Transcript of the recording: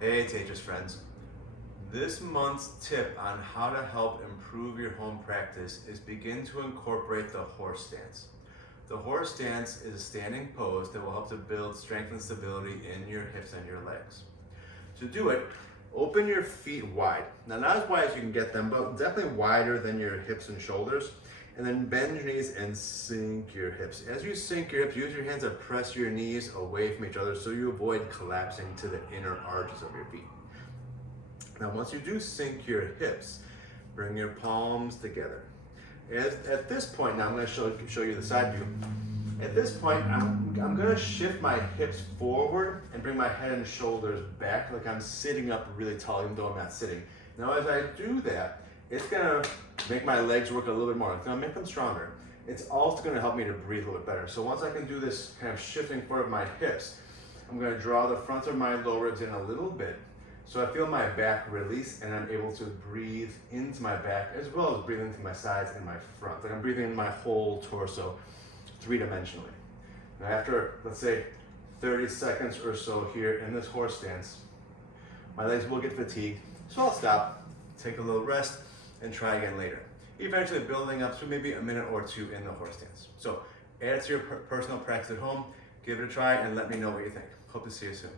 Hey Tejas friends. This month's tip on how to help improve your home practice is begin to incorporate the horse stance. The horse stance is a standing pose that will help to build strength and stability in your hips and your legs. To do it, open your feet wide. Now not as wide as you can get them, but definitely wider than your hips and shoulders. And then bend your knees and sink your hips. As you sink your hips, use your hands to press your knees away from each other so you avoid collapsing to the inner arches of your feet. Now once you do sink your hips, bring your palms together. At this point, now I'm going to show you the side view. At this point, I'm going to shift my hips forward and bring my head and shoulders back like I'm sitting up really tall, even though I'm not sitting. Now as I do that, it's going to make my legs work a little bit more. It's going to make them stronger. It's also going to help me to breathe a little bit better. So once I can do this kind of shifting forward of my hips, I'm going to draw the front of my lower ribs in a little bit. So I feel my back release and I'm able to breathe into my back as well as breathe into my sides and my front. Like I'm breathing in my whole torso three-dimensionally. Now after, let's say, 30 seconds or so here in this horse stance, my legs will get fatigued. So I'll stop, take a little rest, and try again later. Eventually building up to maybe a minute or two in the horse stance. So add it to your personal practice at home, give it a try, and let me know what you think. Hope to see you soon.